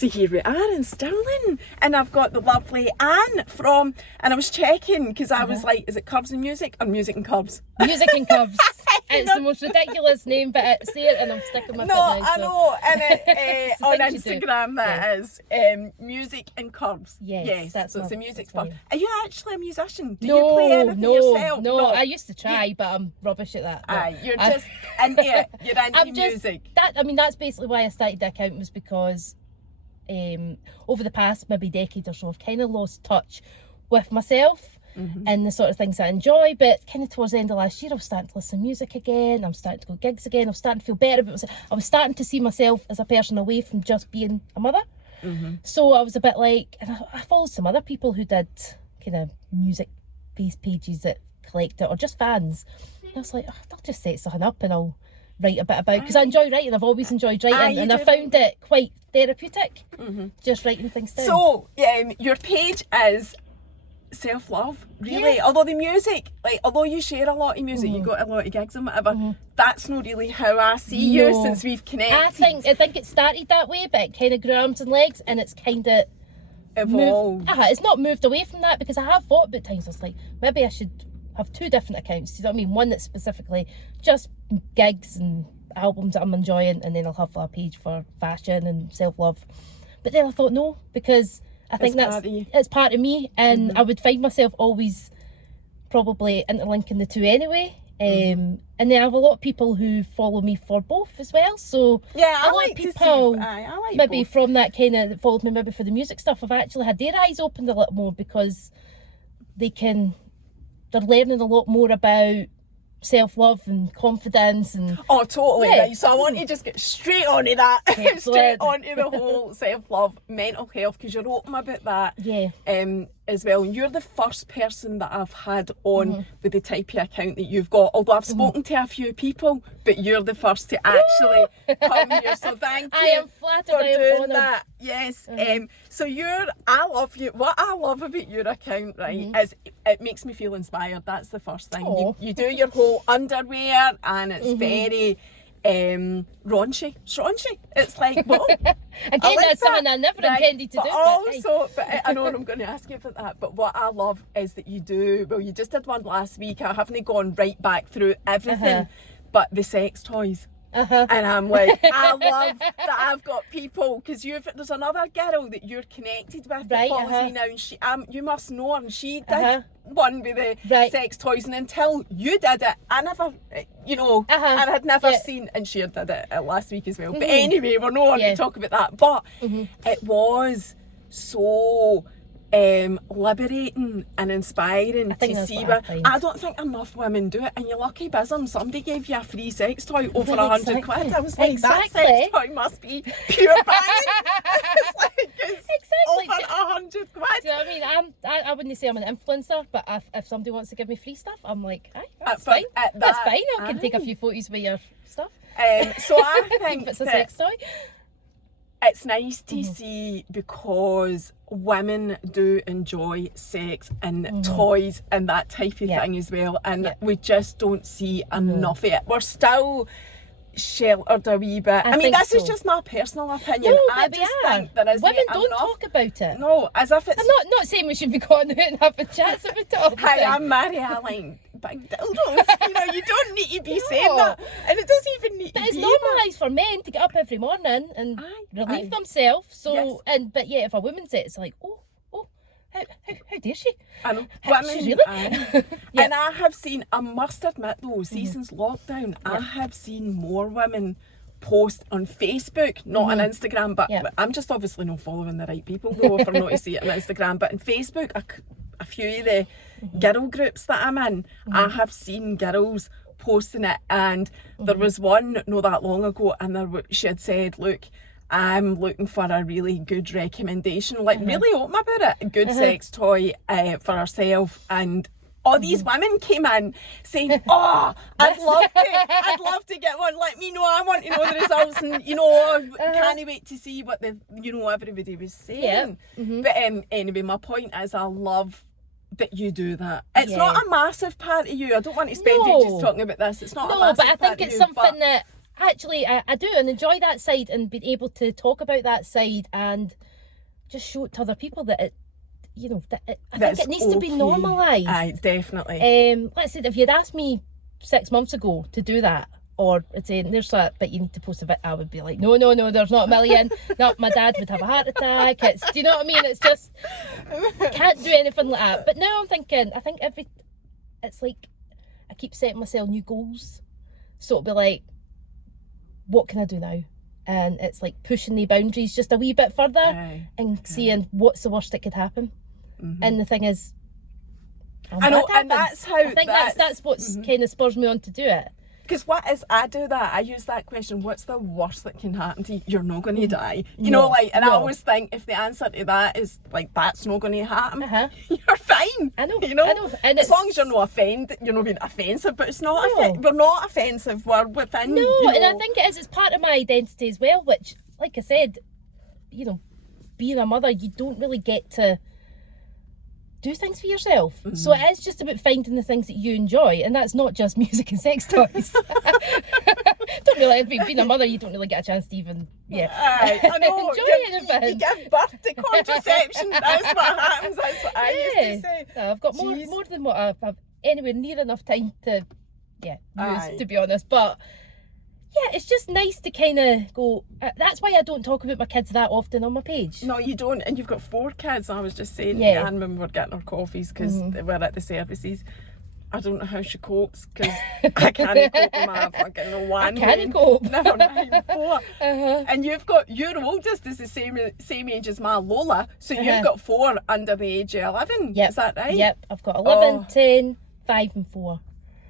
So here we are in Stirling, and I've got the lovely Anne from, and I was checking because I was like, is it Curves and Music or Music and Curves? Music and Curves. It's the most ridiculous name, but it's there and I'm sticking with it now. I know, and It's the on thing to do. Instagram that is Music and Curves. Yes, that's so it's my- a music that's fun. fine. Are you actually a musician? Do you play anything yourself? No, I used to try, but I'm rubbish at that. No. Aye, you're just into it. You're into I'm just, music. that's basically why I started the account, was because over the past maybe decade or so, I've kind of lost touch with myself and the sort of things I enjoy. But kind of towards the end of last year, I was starting to listen to music again. I'm starting to go gigs again. I'm starting to feel better about myself. I was starting to see myself as a person away from just being a mother. So I was a bit like, and I followed some other people who did kind of music-based pages that collect it, or just fans. And I was like, I'll just set something up and I'll write a bit about, because I enjoy writing. I've always enjoyed writing, and I found it quite therapeutic, just writing things down. So, your page is self-love, really. Yeah. Although the music, although you share a lot of music, you got a lot of gigs and whatever, that's not really how I see you No. since we've connected. I think it started that way, but it kind of grew arms and legs, and it's kind of Evolved. it's not moved away from that, because I have thought about times, I was like, maybe I should have two different accounts. You know what I mean? One that's specifically just gigs and albums that I'm enjoying, and then I'll have a page for fashion and self-love. But then I thought, no, because I think it's part of me, and I would find myself always probably interlinking the two anyway. And then I have a lot of people who follow me for both as well. So Yeah, a lot like of to see. people I like maybe both. from that kind of, that followed me maybe for the music stuff, have actually had their eyes opened a little more, because they're learning a lot more about self-love and confidence and Oh, totally. Yeah. Right. So I want to just get straight onto that, straight Excellent. onto the whole self-love, mental health, because you're open about that. Yeah. As well. And you're the first person that I've had on with the type of account that you've got. Although I've spoken to a few people, but you're the first to actually come here. So thank you. I am flattered, for I am doing honoured. that. Yes. So I love you. What I love about your account, right, is it makes me feel inspired. That's the first thing. Aw. You do your whole underwear, and it's very raunchy. It's raunchy. It's like, well, Again, I like that's something I never right, intended to but do. Also, but I know I'm going to ask you about that, but what I love is that you just did one last week. I haven't gone right back through everything, but the sex toys. And I'm like, I love that I've got people, because there's another girl that you're connected with that Right, follows me now, and she you must know her, and she did one with the sex toys, and until you did it, I never, and I had never seen, and she did it last week as well. But anyway, we're not on to talk about that. But it was so liberating and inspiring to that's see. what I find. I don't think enough women do it, and you're lucky bism, somebody gave you a free sex toy over 100 quid. I was like, that sex toy must be pure banging. It's like, it's over 100 quid. Do you know what I mean? I wouldn't say I'm an influencer, but if somebody wants to give me free stuff, I'm like, aye, that's But fine. at That's that- fine. I can take a few photos with your stuff. So I think If it's a that sex toy. it's nice to see, because women do enjoy sex and toys and that type of thing as well, and we just don't see enough of it. We're still sheltered a wee bit. I mean, think this is so. just my personal opinion. No, I but just we are. think there isn't Women don't enough. talk about it. No, as if it's. I'm not saying we should be going out and having chats about it all the Hi, time. I'm Mary Allen. Big dildos. You don't need to be saying that, and it doesn't even need But to it's be. normalised for men to get up every morning and relieve themselves. So, Yes. but yeah, if a woman says, it's like, how dare she? I know. How Women, she really? aye. Yeah. And I have seen, I must admit though, since lockdown, I have seen more women post on Facebook, not on Instagram, but I'm just obviously not following the right people though if I'm not to see it on Instagram. But on Facebook, a few of the girl groups that I'm in, I have seen girls posting it, and there was one not that long ago, and she had said, look, I'm looking for a really good recommendation, really open about it, a good sex toy for herself, and all these women came in saying, I'd love to get one, let me know, I want to know the results, and can't wait to see what everybody was saying. But anyway, my point is, I love that you do that. It's not a massive part of you. I don't want to spend ages talking about this. It's not a massive but I part think of it's you, something that actually, I do, and enjoy that side, and being able to talk about that side and just show it to other people that it, you know, I think it needs to be normalised. Aye, definitely. Let's say if you'd asked me 6 months ago to do that, or saying there's that bit you need to post a bit, I would be like, no, there's not a million. No, my dad would have a heart attack. Do you know what I mean? It's just, can't do anything like that. But now I'm thinking, I think it's like, I keep setting myself new goals. So it'll be like, what can I do now? And it's like pushing the boundaries just a wee bit further and seeing what's the worst that could happen. And the thing is, I know, and that's how. I think that's what's kind of spurs me on to do it. Because I do that, I use that question, what's the worst that can happen to you? You're not going to die. You know, like, and I always think if the answer to that is, like, that's not going to happen, you're fine. I know. You know? I know. And as long as you're not you're not being offensive, but it's not, we're not offensive, we're within. No, you know. And I think it is, it's part of my identity as well, which, like I said, you know, being a mother, you don't really get to do things for yourself. So it is just about finding the things that you enjoy, and that's not just music and sex toys. Don't really, being a mother, you don't really get a chance to even I know. enjoy anything. You give birth to contraception. That's what happens. That's what I used to say. I've got more than what I've anywhere near enough time to use, to be honest. But yeah, it's just nice to kind of go. That's why I don't talk about my kids that often on my page. No, you don't. And you've got 4 kids. I was just saying to Anne when we were getting our coffees, because we're at the services. I don't know how she copes, because I can't cope with my fucking one. I can't cope. Never mind 4. And you've got, your oldest is the same age as my Lola, so you've got 4 under the age of 11. Yep. Is that right? Yep. I've got 11, 10, 5 and 4.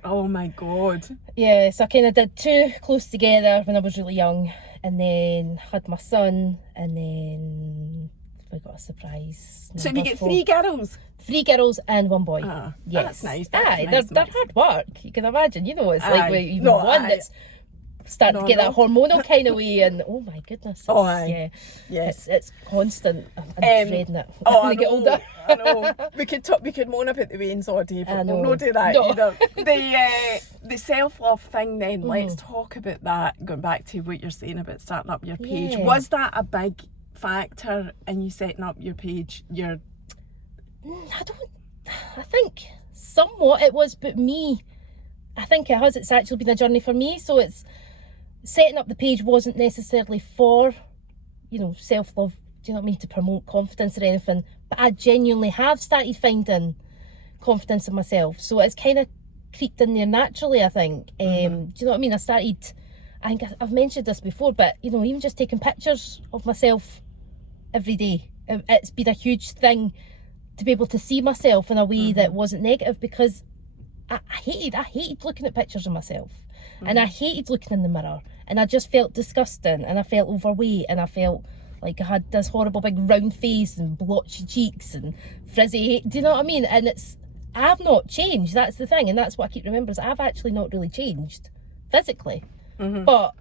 Oh my God. Yeah, so I kind of did 2 close together when I was really young, and then had my son, and then we got a surprise. So you get 3 girls? 3 girls and 1 boy. Yes. That's nice. That's They're hard work. You can imagine, you know, it's like even one that's starting to get that hormonal kind of way, and oh my goodness. It's constant. I'm dreading it. When they get older. I know. We could moan about the veins all day, but we'll not do that either. The self-love thing then, let's talk about that, going back to what you're saying about starting up your page. Was that a big factor in you setting up your page? I think somewhat it was, but me, I think it has. It's actually been a journey for me. So it's setting up the page wasn't necessarily for, you know, self-love, do you know what I mean, to promote confidence or anything, but I genuinely have started finding confidence in myself. So it's kind of creeped in there naturally, I think. Do you know what I mean? I think I've mentioned this before, but, you know, even just taking pictures of myself every day, it's been a huge thing to be able to see myself in a way that wasn't negative, because I hated looking at pictures of myself, and I hated looking in the mirror, and I just felt disgusting, and I felt overweight, and I felt like I had this horrible big round face and blotchy cheeks and frizzy. Do you know what I mean? And I've not changed. That's the thing, and that's what I keep remembering, is I've actually not really changed physically, but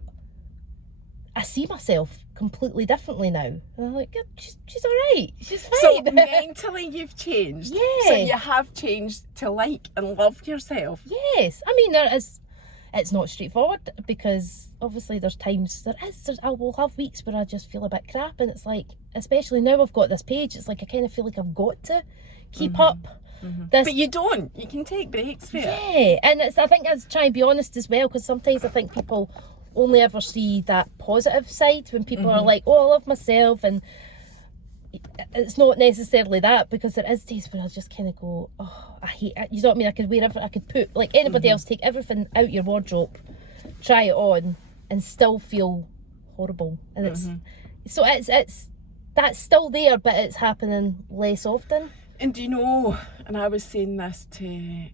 I see myself completely differently now. And I'm like, she's all right. She's fine. So mentally you've changed. Yeah. So you have changed to like and love yourself. Yes. I mean, it's not straightforward, because obviously there's times, I will have weeks where I just feel a bit crap, and it's like, especially now I've got this page, it's like I kind of feel like I've got to keep up. But you don't. You can take breaks for it. Yeah. And I think I try and be honest as well, because sometimes I think people only ever see that positive side when people are like, oh, I love myself, and it's not necessarily that, because there is days where I just kind of go, oh, I hate it. You know what I mean? I could put, like anybody else, take everything out your wardrobe, try it on, and still feel horrible. And it's that's still there, but it's happening less often. And do you know, and I was saying this to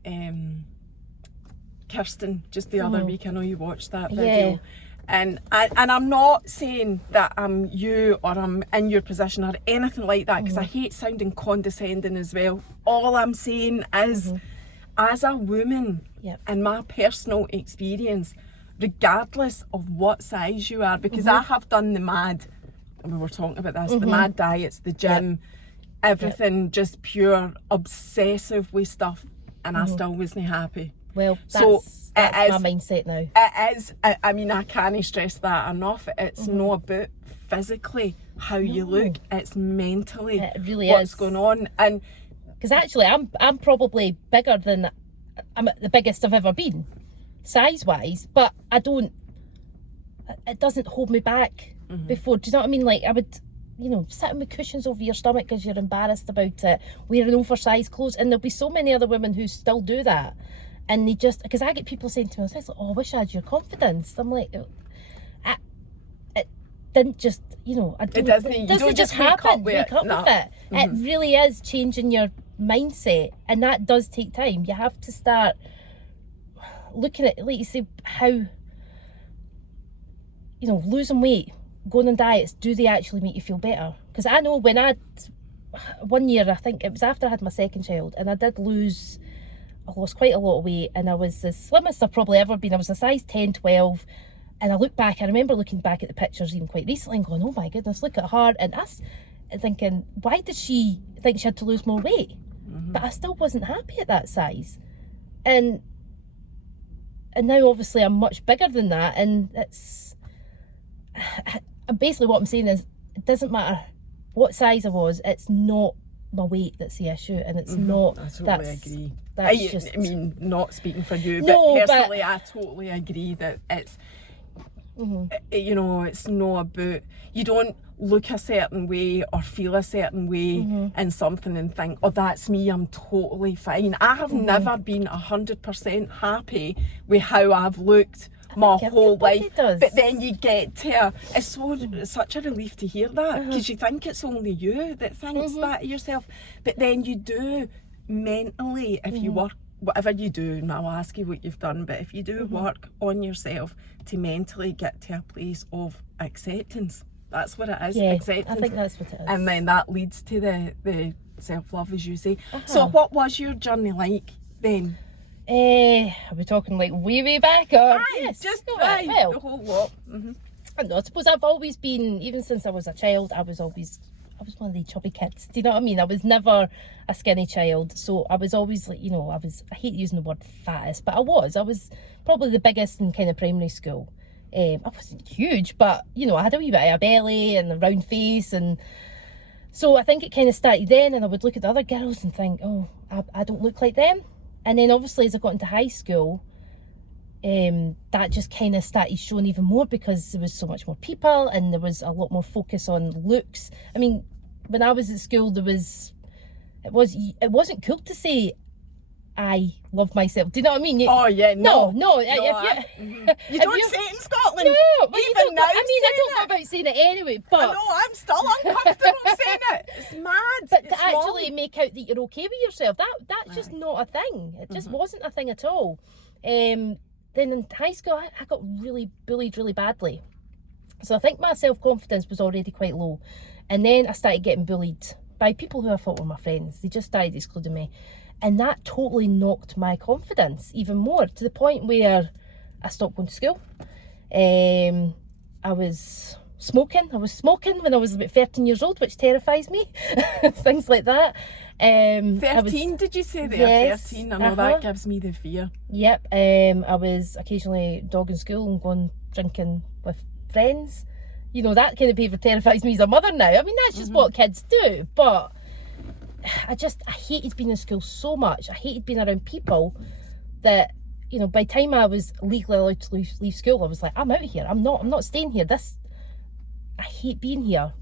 Kirsten just the other week, I know you watched that video, and I'm not saying that I'm you or I'm in your position or anything like that, because I hate sounding condescending as well. All I'm saying is, as a woman, in my personal experience, regardless of what size you are, because I have done the mad, and we were talking about this, the mad diets, the gym, everything, just pure obsessive with stuff, and I still wasn't happy. Well, So that's my mindset now. It is. I mean, I can't stress that enough. It's not about physically how you look. It's mentally It really what's is. going on. And Because actually, I'm probably bigger than I'm the biggest I've ever been, size-wise. But I don't. It doesn't hold me back. Before, do you know what I mean? Like I would, sitting with cushions over your stomach because you're embarrassed about it, wearing oversized clothes, and there'll be so many other women who still do that, and they just because I get people saying to me, like, "Oh, I wish I had your confidence." I'm like, it didn't just, it doesn't. You don't just wake up with it. It really is changing your mindset, and that does take time. You have to start looking at, like you say, how losing weight, going on diets, do they actually make you feel better? Because I know when one year, I think it was after I had my second child, and I lost quite a lot of weight, and I was the slimmest I've probably ever been. I was a size 10, 12, and I remember looking back at the pictures even quite recently and going, oh my goodness, look at her, and us thinking, why did she think she had to lose more weight? But I still wasn't happy at that size, and now obviously I'm much bigger than that, and it's basically what I'm saying is it doesn't matter what size I was, it's not my weight that's the issue, and it's not. I totally agree. That's I mean, not speaking for you, No, but personally, I totally agree that it's, it's not about, you don't look a certain way or feel a certain way in something and think, oh, that's me, I'm totally fine. I have never been 100% happy with how I've looked my whole life, but then you get to it's such a relief to hear that, because you think it's only you that thinks that of yourself, but then you do mentally, if you work, whatever you do, and I'll ask you what you've done, but if you do work on yourself to mentally get to a place of acceptance, that's what it is. Acceptance. I think that's what it is, and then that leads to the self-love, as you say. So what was your journey like then? Are we talking like way back, or just the whole lot? I don't know, I suppose I've always been, even since I was a child, I was one of the chubby kids. Do you know what I mean? I was never a skinny child, so I was always like, I hate using the word fattest, but I was probably the biggest in kind of primary school. I wasn't huge, but I had a wee bit of a belly and a round face, and so I think it kind of started then, and I would look at the other girls and think, oh, I don't look like them. And then obviously as I got into high school, that just kind of started showing even more, because there was so much more people and there was a lot more focus on looks. I mean, when I was at school, it wasn't cool to say I love myself. Do you know what I mean? No. You don't say it in Scotland. No, but even now. I don't go about saying it anyway, but I know, I'm still uncomfortable saying it. It's mad. But to actually make out that you're okay with yourself, that's just not a thing. It just wasn't a thing at all. Then in high school, I got really bullied really badly. So I think my self-confidence was already quite low. And then I started getting bullied by people who I thought were my friends. They just started excluding me. And that totally knocked my confidence even more, to the point where I stopped going to school. I was smoking when I was about 13 years old, which terrifies me. Things like that. 13, did you say there? Yes, 13, I know that gives me the fear. Yep. I was occasionally dogging school and going drinking with friends. That kind of behaviour terrifies me as a mother now. I mean, that's just what kids do, but I hated being in school so much. I hated being around people that, by the time I was legally allowed to leave school, I was like, I'm out of here. I'm not staying here. I hate being here.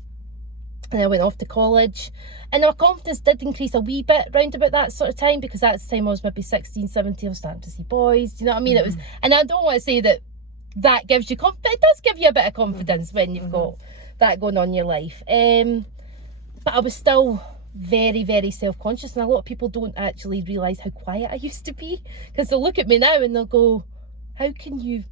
And I went off to college, and my confidence did increase a wee bit round about that sort of time, because that's the time I was maybe 16, 17, I was starting to see boys. Do you know what I mean? It was, and I don't want to say that gives you confidence, but it does give you a bit of confidence when you've got that going on in your life. But I was still very, very self-conscious, and a lot of people don't actually realise how quiet I used to be, because they'll look at me now and they'll go, how can you,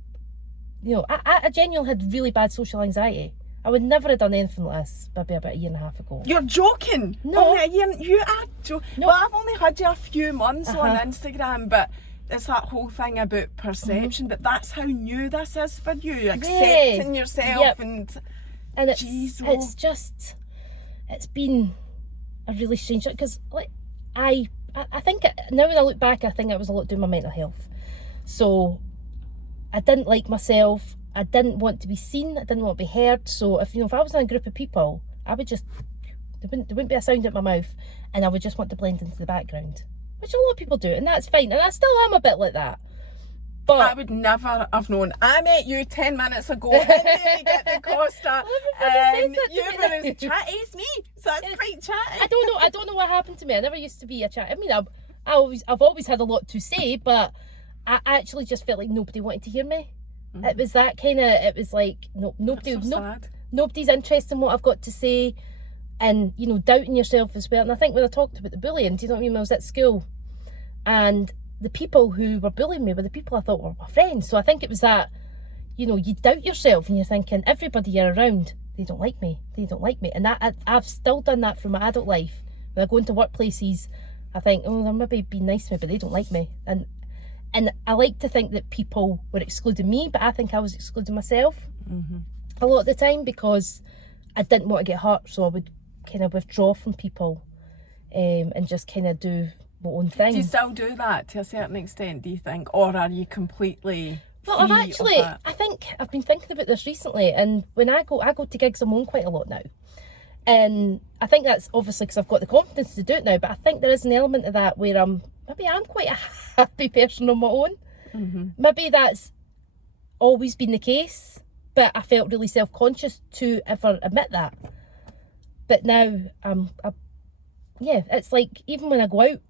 I genuinely had really bad social anxiety. I would never have done anything like this maybe about a year and a half ago. You're joking? No. Only a year, you are joking. No. Well, I've only had you a few months on Instagram, but it's that whole thing about perception, but that's how new this is for you, accepting yourself. And it's been a really strange, because I think now when I look back, I think it was a lot to do with my mental health. So I didn't like myself. I didn't want to be seen. I didn't want to be heard. So if I was in a group of people, I would just, there wouldn't be a sound out my mouth, and I would just want to blend into the background, which a lot of people do, and that's fine. And I still am a bit like that. But I would never have known. I met you 10 minutes ago in the Get the Costa, and you were as chatty as me, so that's quite chatty. I don't know what happened to me. I never used to be a chat. I mean, I've always had a lot to say, but I actually just felt like nobody wanted to hear me. It was that kind of, it was like, nobody's interested in what I've got to say, and, doubting yourself as well. And I think when I talked about the bullying, do you know what I mean? When I was at school, and the people who were bullying me were the people I thought were my friends. So I think it was that, you doubt yourself, and you're thinking, everybody you're around, they don't like me. And I've still done that through my adult life. When I go into workplaces, I think, oh, they're maybe being nice to me, but they don't like me. And I like to think that people were excluding me, but I think I was excluding myself a lot of the time, because I didn't want to get hurt, so I would kind of withdraw from people and just kind of do my own thing. Do you still do that to a certain extent, do you think? Or are you completely Well, I think I've been thinking about this recently, and when I go to gigs on my own quite a lot now. And I think that's obviously because I've got the confidence to do it now, but I think there is an element of that where I'm quite a happy person on my own. Maybe that's always been the case, but I felt really self-conscious to ever admit that. But now, it's like, even when I go out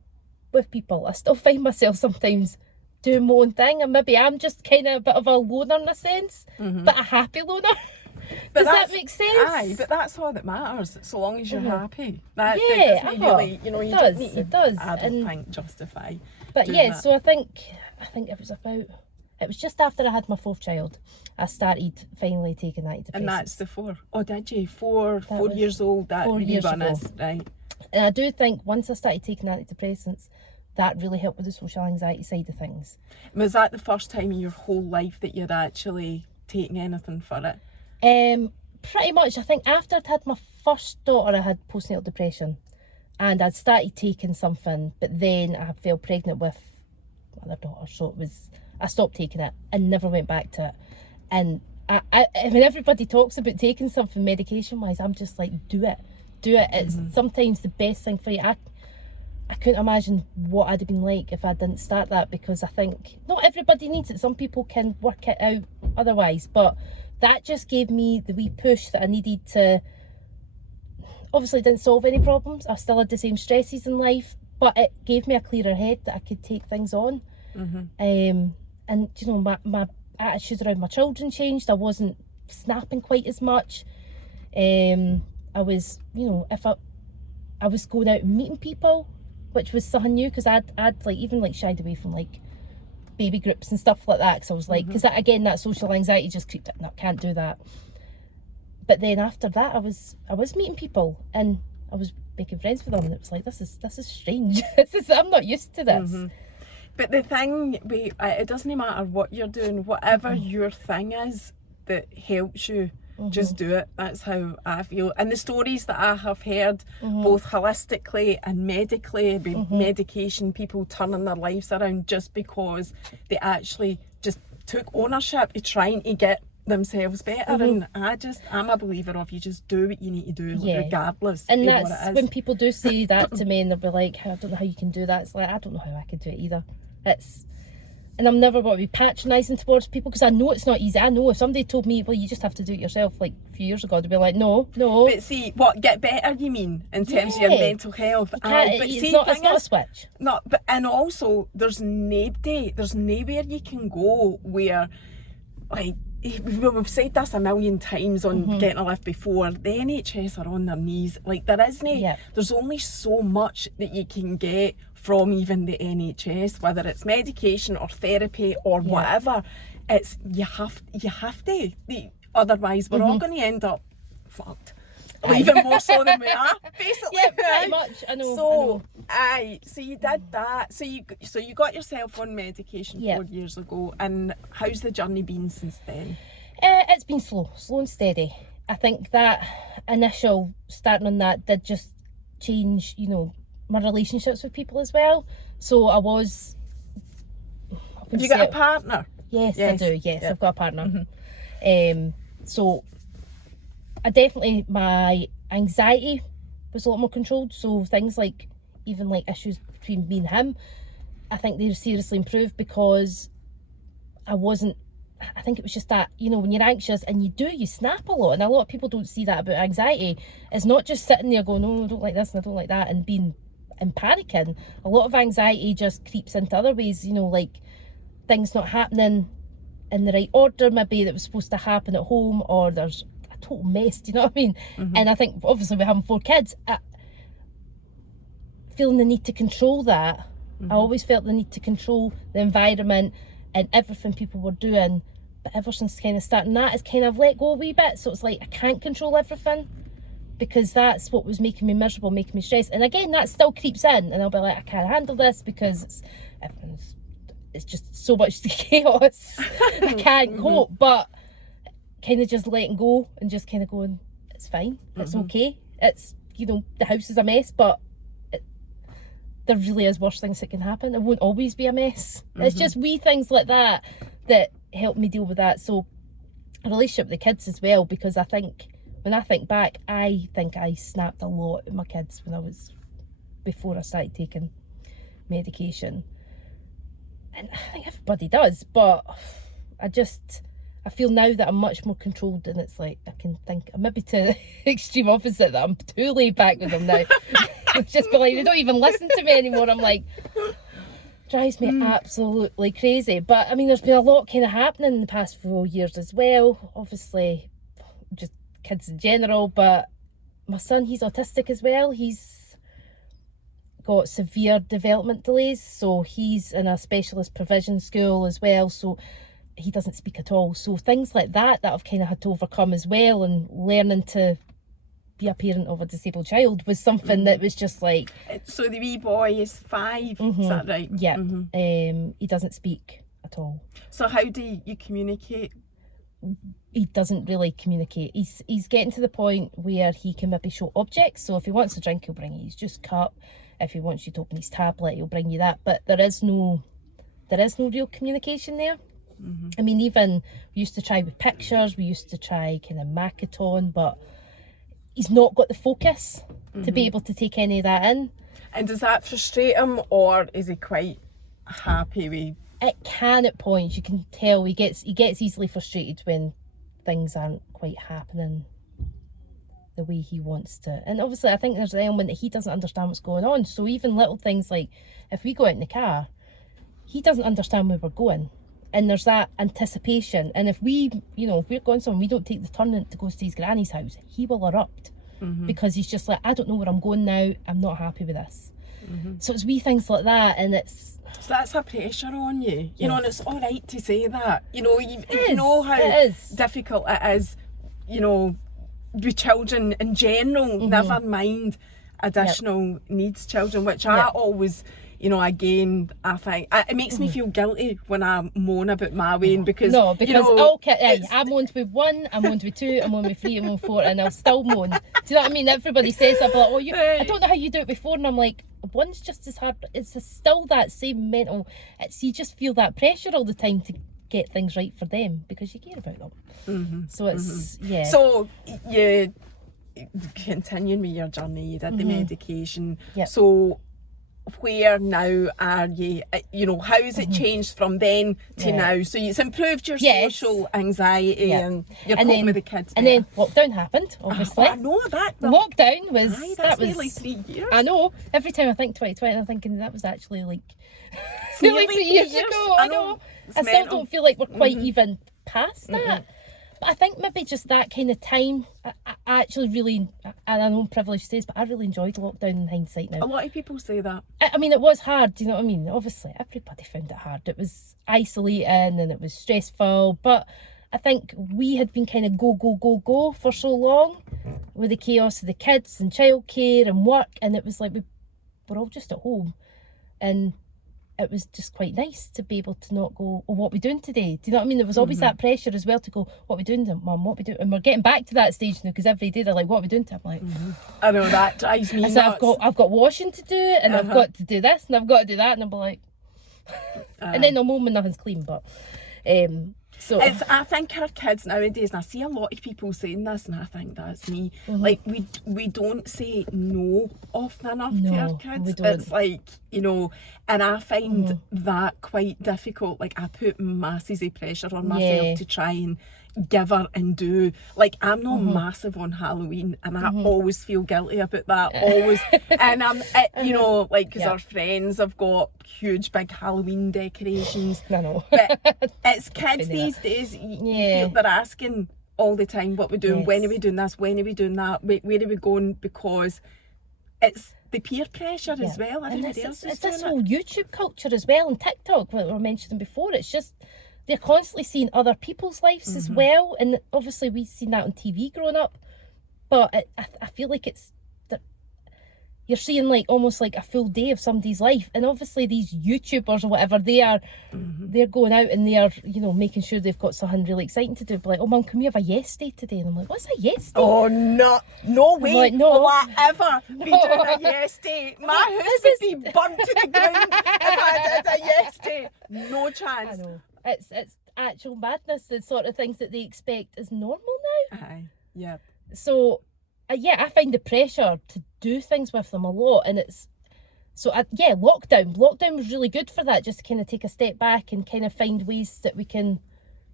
with people, I still find myself sometimes doing my own thing, and maybe I'm just kind of a bit of a loner in a sense, but a happy loner. Does that make sense? Aye, but that's all that matters, so long as you're happy. That doesn't really, it does. I don't think justify. But that. So I think it was just after I had my 4th child, I started finally taking antidepressants. And that's the 4. Oh, did you? 4 years old. That 4 years ago. Right. And I do think once I started taking antidepressants, that really helped with the social anxiety side of things. Was that the first time in your whole life that you'd actually taken anything for it? Pretty much. I think after I'd had my first daughter, I had postnatal depression, and I'd started taking something, but then I fell pregnant with my other daughter, so I stopped taking it and never went back to it. And when everybody talks about taking something medication-wise, I'm just like, do it. It's sometimes the best thing for you. I couldn't imagine what I'd have been like if I didn't start that, because I think not everybody needs it. Some people can work it out otherwise, but that just gave me the wee push that I needed to. Obviously, it didn't solve any problems. I still had the same stresses in life, but it gave me a clearer head that I could take things on. And my attitude around my children changed. I wasn't snapping quite as much. I was, if I was going out and meeting people, which was something new, because I'd like even like shied away from like baby groups and stuff like that, because I was like, because that social anxiety just creeped in. No, can't do that. But then after that, I was meeting people, and I was making friends with them, and it was like, this is strange. I'm not used to this. But the thing, it doesn't matter what you're doing, whatever your thing is that helps you, just do it. That's how I feel. And the stories that I have heard, both holistically and medically, medication, people turning their lives around just because they actually just took ownership of trying to get themselves better. And I'm a believer of, you just do what you need to do, regardless and of that's what it is. When people do say that to me, and they'll be like, I don't know how you can do that. It's like, I don't know how I could do it either. And I'm never going to be patronising towards people, because I know it's not easy. I know if somebody told me, well, you just have to do it yourself, like a few years ago, I'd be like, no. But see, get better, you mean, in terms of your mental health? But it's not a switch. And also, there's nowhere you can go where, like, we've said this a million times on Getting a Lift before, the NHS are on their knees. Like, there isn't. There's only so much that you can get from even the NHS, whether it's medication or therapy or whatever. It's you have to. Otherwise, we're all going to end up fucked. Or even more so than we are, basically. Yeah, pretty much. I know. So you did that. So you got yourself on medication 4 years ago, and how's the journey been since then? It's been slow and steady. I think that initial starting on that did just change, my relationships with people as well. So I was Have you got a partner? Yes, I do. Yes, I've got a partner. So I definitely, my anxiety was a lot more controlled. So things like, even like issues between me and him, I think they seriously improved because I think it was just that, you know, when you're anxious and you snap a lot, and a lot of people don't see that about anxiety. It's not just sitting there going, oh, I don't like this and I don't like that, and being and panicking. A lot of anxiety just creeps into other ways, you know, like things not happening in the right order maybe that was supposed to happen at home, or there's a total mess, do you know what I mean? And I think obviously we're having 4 kids, feeling the need to control that. I always felt the need to control the environment and everything people were doing, but ever since kind of starting that, it's kind of let go a wee bit. So it's like I can't control everything, because that's what was making me miserable, making me stressed. And again, that still creeps in, and I'll be like, I can't handle this because it's just so much chaos. I can't cope. But kind of just letting go and just kind of going, it's fine, it's okay. It's, you know, the house is a mess, but there really is worse things that can happen. It won't always be a mess. It's just wee things like that that help me deal with that. So a relationship with the kids as well, because I think when I think back, I think I snapped a lot with my kids before I started taking medication. And I think everybody does, but I feel now that I'm much more controlled, and it's like I can think, maybe to the extreme opposite, that I'm too laid back with them now. It's just like they don't even listen to me anymore. I'm like, drives me absolutely crazy. But I mean, there's been a lot kind of happening in the past 4 years as well. Obviously, just kids in general, but my son, he's autistic as well. He's got severe development delays, so he's in a specialist provision school as well, so he doesn't speak at all. So things like that I've kind of had to overcome as well, and learning to be a parent of a disabled child was something that was just like... So the wee boy is 5, is that right? Yeah. He doesn't speak at all. So how do you communicate? He doesn't really communicate. He's getting to the point where he can maybe show objects. So if he wants a drink, he'll bring you his juice cup. If he wants you to open his tablet, he'll bring you that. But there is no real communication there. I mean, even we used to try with pictures, we used to try kind of Makaton, but he's not got the focus to be able to take any of that in. And does that frustrate him, or is he quite happy with... It can at points. You can tell he gets easily frustrated when things aren't quite happening the way he wants to. And obviously I think there's an element that he doesn't understand what's going on. So even little things like if we go out in the car, he doesn't understand where we're going. And there's that anticipation. And if we're going somewhere, we don't take the turn to go to his granny's house, he will erupt. Because he's just like, I don't know where I'm going now, I'm not happy with this. So it's wee things like that, and it's... So that's a pressure on you, you know, and it's all right to say that. You know, you know how difficult it is, you know, with children in general, never mind additional needs children, which I always... You know, again, I think it makes me feel guilty when I moan about my Wayne, because all kids, I moaned with 1, I moaned with 2, I moaned with 3, I moaned with 4, and I'll still moan. Do you know what I mean? Everybody says that, but like, I don't know how you do it before, and I'm like, 1's just as hard. It's still that same mental. You just feel that pressure all the time to get things right for them because you care about them. So it's So you continuing with your journey, you did the medication. So where now are you, you know, how has it changed from then to now? So it's improved your social anxiety and you're coping with the kids and then lockdown happened, obviously. I know that. Lockdown was... that was nearly 3 years. I know. Every time I think 2020, I'm thinking that was actually like nearly 3 years ago. I know. I still don't feel like we're quite even past that. But I think maybe just that kind of time, I actually really, and I know I'm privileged to say this, but I really enjoyed lockdown in hindsight now. A lot of people say that. I mean, it was hard, do you know what I mean? Obviously, everybody found it hard. It was isolating and it was stressful, but I think we had been kind of go for so long with the chaos of the kids and childcare and work, and it was like we're all just at home. And it was just quite nice to be able to not go, oh, what are we doing today? Do you know what I mean? There was always that pressure as well to go, what are we doing, Mum? What are we doing? And we're getting back to that stage now, because every day they're like, what are we doing? I'm like, I know, that drives me nuts. I've got washing to do, and I've got to do this, and I've got to do that, and I'm like, And then they'll moan when nothing's clean, but so I think our kids nowadays, and I see a lot of people saying this, and I think that's me. Like we don't say no often enough to our kids. We don't. It's like, you know, and I find that quite difficult. Like I put masses of pressure on myself to try and give her and do. Like I'm not massive on Halloween, and I always feel guilty about that. Always, and I'm, you know, like because our friends have got huge big Halloween decorations. I know. But it's kids these days. You feel they're asking all the time what we're doing, when are we doing this, when are we doing that, where are we going, because it's the peer pressure as well. Everybody else is doing this it. whole YouTube culture as well, and TikTok, what we were mentioning before. It's just they're constantly seeing other people's lives as well, and obviously we've seen that on TV growing up. But I feel like it's that you're seeing like almost like a full day of somebody's life, and obviously these YouTubers or whatever, they're going out and they are, you know, making sure they've got something really exciting to do. But like, oh mum, can we have a yes day today? And I'm like, what's a yes day? Oh no way! Like, no. Will I ever be doing a yes day? My house would be burnt to the ground if I did a yes day. No chance. I know. It's actual madness, the sort of things that they expect is normal now. Aye, yeah. So, I find the pressure to do things with them a lot, and it's so lockdown was really good for that, just to kind of take a step back and kind of find ways that we can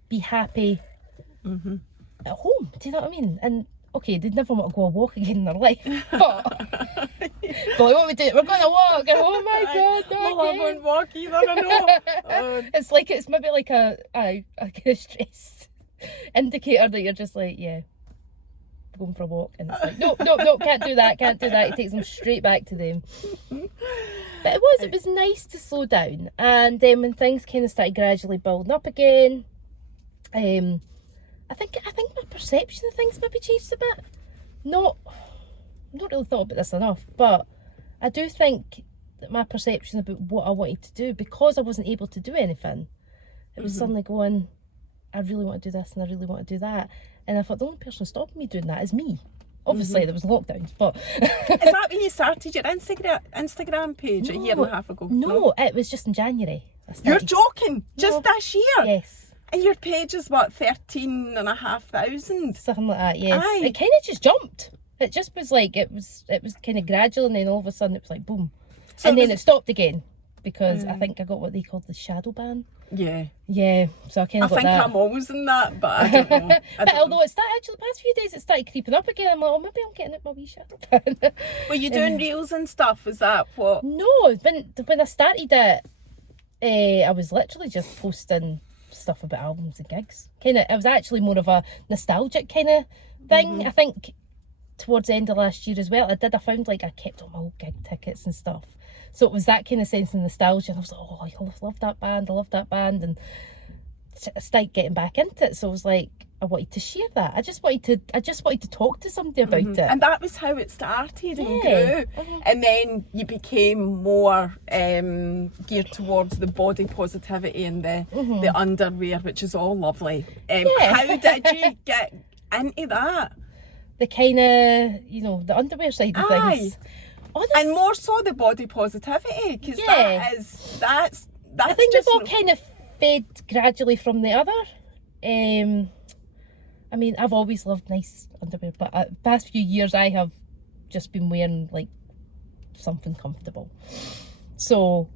be happy at home. Do you know what I mean? And okay, they'd never want to go a walk again in their life, but like, what we do? We're going to walk. And, oh my God, no! Well, I won't walk either. I know. It's maybe like a kind of stress indicator that you're just like, yeah, going for a walk, and it's like, no, can't do that. It takes them straight back to them. But it was nice to slow down, and then when things kind of started gradually building up again, I think my perception of things maybe changed a bit. I've not really thought about this enough, but I do think that my perception about what I wanted to do, because I wasn't able to do anything, it was suddenly going, I really want to do this and I really want to do that. And I thought the only person stopping me doing that is me. Obviously, there was lockdowns, but... Is that when you started your Instagram page a year and a half ago? No, it was just in January. You're joking? Just this year? Yes. And your page is what, 13,500? Something like that, yes. Aye. It kind of just jumped. It just was like, it was kind of gradual, and then all of a sudden it was like, boom. So then it stopped again, because I think I got what they called the shadow ban. Yeah. Yeah, so I kind of got that. I think I'm always in that, but I don't know. Although it started, actually, the past few days it started creeping up again. I'm like, oh, maybe I'm getting out my wee shadow ban. Were you doing reels and stuff? Is that what? No, when I started it, I was literally just posting stuff about albums and gigs. It was actually more of a nostalgic kind of thing. I think towards the end of last year as well, I found like I kept all my old gig tickets and stuff. So it was that kind of sense of nostalgia. And I was like, oh, I love that band. And I started getting back into it. So I was like, I wanted to share that. I just wanted to talk to somebody about it. And that was how it started and grew. And then you became more geared towards the body positivity and the underwear, which is all lovely. How did you get into that? The kind of, the underwear side of things. Honestly, and more so the body positivity, because that's I think just they've all kind of fed gradually from the other. I mean, I've always loved nice underwear, but the past few years I have just been wearing like something comfortable. So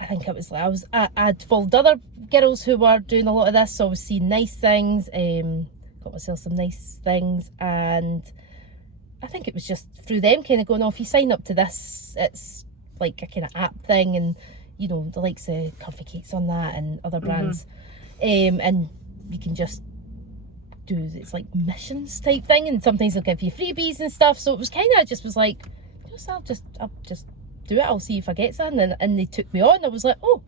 I think it was like I'd followed other girls who were doing a lot of this, so I was seeing nice things, got myself some nice things, and I think it was just through them kind of going, oh, if you sign up to this, it's like a kind of app thing, and the likes of Comfy Cake's on that and other brands, and you can just do, it's like missions type thing, and sometimes they'll give you freebies and stuff. So it was kind of just was like, I'll just do it, I'll see if I get something, and they took me on. I was like, oh.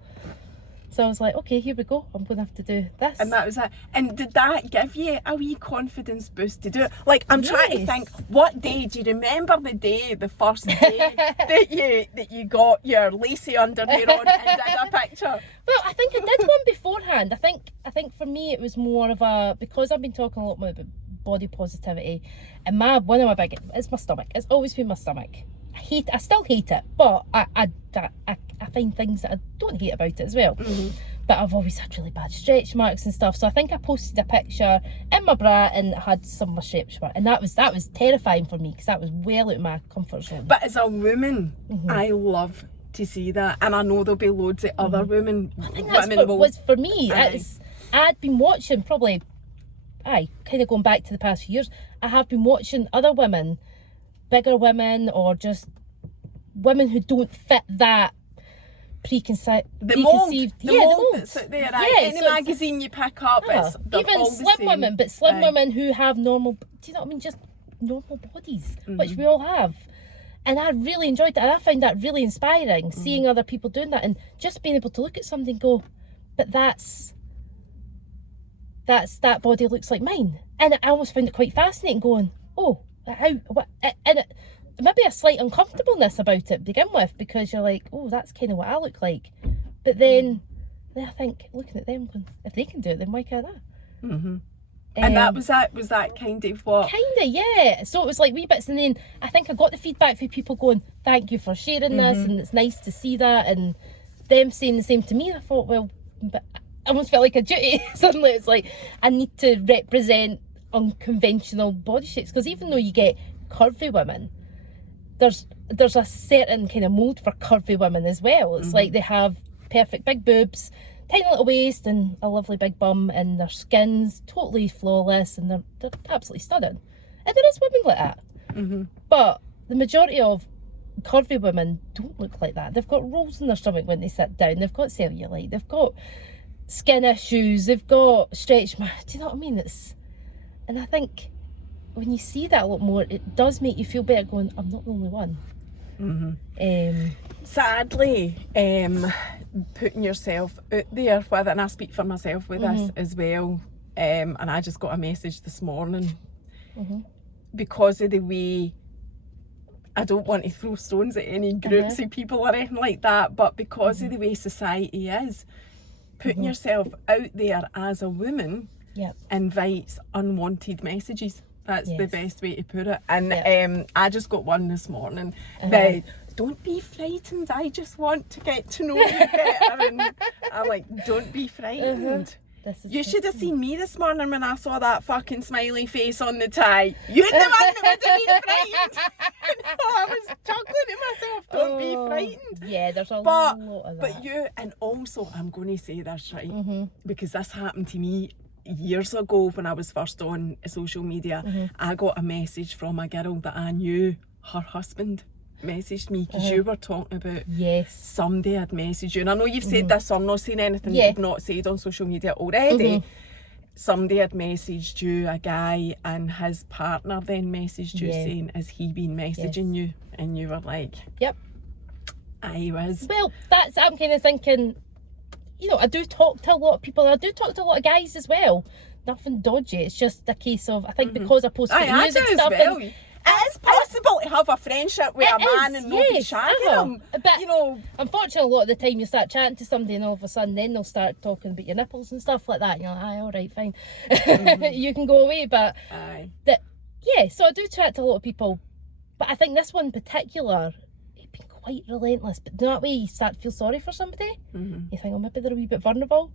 So I was like, okay, here we go. I'm going to have to do this. And that was it. And did that give you a wee confidence boost to do it? Like, I'm trying to think, what day, do you remember the first day that you got your lacy underwear on and did a picture? Well, I think I did one beforehand. I think for me it was more of a, because I've been talking a lot more about body positivity, and one of my big, it's my stomach. It's always been my stomach. I still hate it, but I find things that I don't hate about it as well. But I've always had really bad stretch marks and stuff, so I think I posted a picture in my bra and it had some of my stretch marks, and that was terrifying for me because that was well out of my comfort zone. But as a woman, I love to see that, and I know there'll be loads of other women. I think that's what was for me. I'd been watching probably, kind of going back to the past few years, I have been watching other women, bigger women, or just women who don't fit that preconceived the mold mold that's out there. Any magazine you pick up, even slim women, but slim women who have normal, do you know what I mean, just normal bodies, which we all have. And I really enjoyed that, and I found that really inspiring, seeing other people doing that, and just being able to look at something and go, but that body looks like mine. And I almost found it quite fascinating, going, oh, and maybe a slight uncomfortableness about it to begin with, because you're like, oh, that's kind of what I look like. But then I think, looking at them, going, if they can do it, then why can't I? And was that kind of what? Kind of, yeah. So it was like wee bits, and then I think I got the feedback from people going, thank you for sharing this, and it's nice to see that, and them saying the same to me. And I thought, well, but I almost felt like a duty. Suddenly it's like, I need to represent unconventional body shapes, because even though you get curvy women, there's a certain kind of mould for curvy women as well. It's like they have perfect big boobs, tiny little waist, and a lovely big bum, and their skin's totally flawless, and they're absolutely stunning. And there is women like that. But the majority of curvy women don't look like that. They've got rolls in their stomach when they sit down. They've got cellulite. They've got skin issues. They've got stretch marks. Do you know what I mean? And I think when you see that a lot more, it does make you feel better, going, I'm not the only one. Sadly, putting yourself out there, and I speak for myself with this as well, and I just got a message this morning, because of the way, I don't want to throw stones at any groups of people or anything like that, but because of the way society is, putting yourself out there as a woman invites unwanted messages. That's the best way to put it. And I just got one this morning. Don't be frightened, I just want to get to know you better. And I'm like, don't be frightened. You should have seen me this morning when I saw that fucking smiley face on the tie. You're the one that would have been frightened. I was chuckling to myself, don't be frightened. Yeah, there's a lot of that. But and also, I'm going to say this, right, because this happened to me years ago when I was first on social media. I got a message from a girl that I knew, her husband messaged me, because you were talking about somebody had messaged you, and I know you've said this, so I'm not saying anything that you've not said on social media already. Somebody had messaged you, a guy, and his partner then messaged you saying, has he been messaging you? And you were like, yep, I was. Well, I'm kind of thinking, you know, I do talk to a lot of people, I do talk to a lot of guys as well. Nothing dodgy, it's just a case of, I think because I post music stuff, and it is possible to have a friendship with a man and not be shagging him. But, you know, unfortunately, a lot of the time you start chatting to somebody and all of a sudden then they'll start talking about your nipples and stuff like that. And you're like, aye, all right, fine. You can go away. But, so I do chat to a lot of people. But I think this one in particular, it's been quite relentless. But that way you start to feel sorry for somebody. You think, oh, maybe they're a wee bit vulnerable.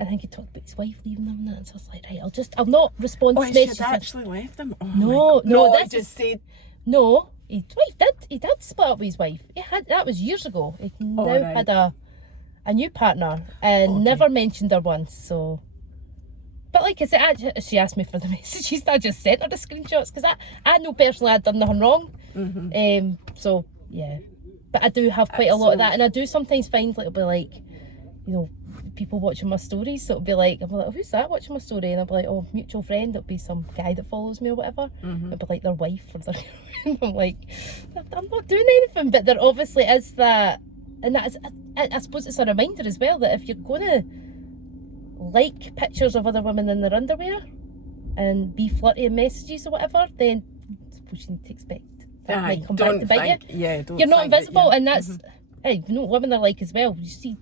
I think he talked about his wife leaving him, and so I was like, right, I'll not respond to messages. She had actually left him? No, I just said... No, his wife he did split up with his wife. That was years ago. He now had a new partner and never mentioned her once, so... But like I said, she asked me for the messages, I just sent her the screenshots, because I know personally I'd done nothing wrong. So, yeah. But I do have quite a lot of that, and I do sometimes find, like, it'll be like, you know, people watching my stories, so it'll be like, I'll be like, oh, who's that watching my story? And I'll be like, oh, mutual friend. It'll be some guy that follows me or whatever. It'll be like their wife or their I'm like, I'm not doing anything, but there obviously is that, and that's, I suppose it's a reminder as well that if you're going to like pictures of other women in their underwear and be flirty in messages or whatever, then I suppose you need to expect that might come back to bite you. You're not invisible, and that's, hey, you know what women are like as well. You see,